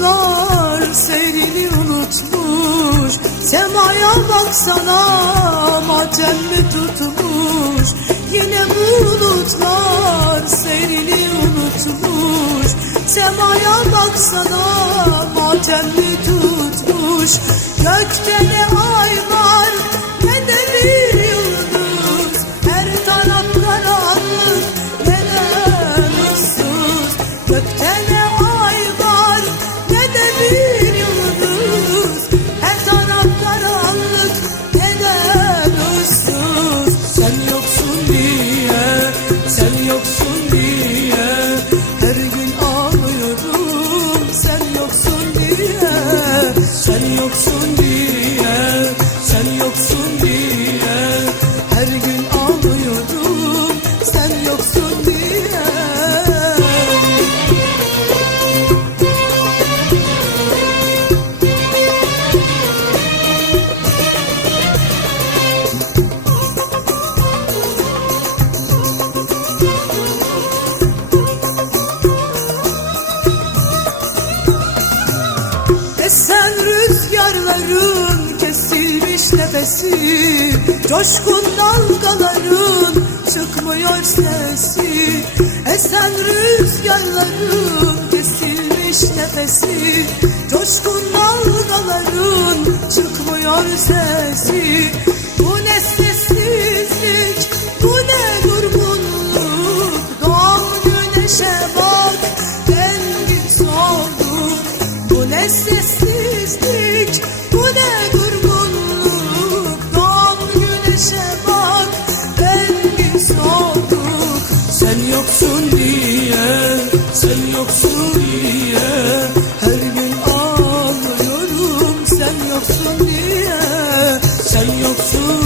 bulutlar serini unutmuş. Semaya baksana matem mi tutmuş? Yine bulutlar serini unutmuş. Semaya baksana matem mi tutmuş? Gökte ne yoksun nefesi Coşkun dalgaların çıkmıyor sesi. Esen rüzgarların kesilmiş nefesi Coşkun dalgaların çıkmıyor sesi. Bu ne sessizlik bu ne durgunluk. Doğan güneşe bak rengin soldu bu ne sessizlik, yoksun